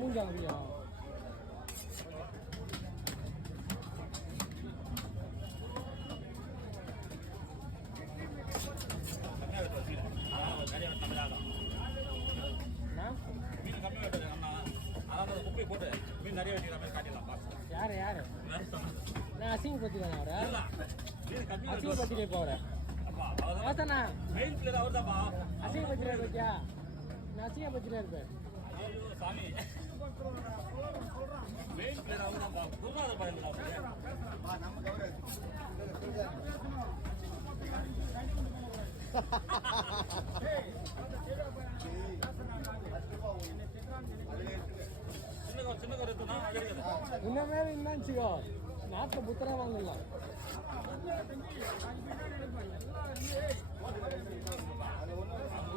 மூஞ்சாங்கய்யா குப்பை போட்டு மீன் நிறைய வெட்டிக்கிற மாதிரி காட்டிடலாம். யாரு யாரு நான் அசிங்கப்படுத்திடுவேன் அவரை அசிங்கப்படுத்திட்டே இப்போ அவரை ஆசாண்ணா மெயின் பிளேயர் அவர் தான்ப்பா. அசிங்கப்படுத்திட்டே இருக்கியா நான் அசிங்கப்படுத்திட்டே இருப்பேன். ஐயோ சாமி மெயின் பிளேயர் அவர் தான்ப்பா. குருநாதர் பாருங்க சின்ன கரு இன்னமே இருந்தாச்சுக்கோ நாட்டில் புத்தரா வாங்கலாம். அது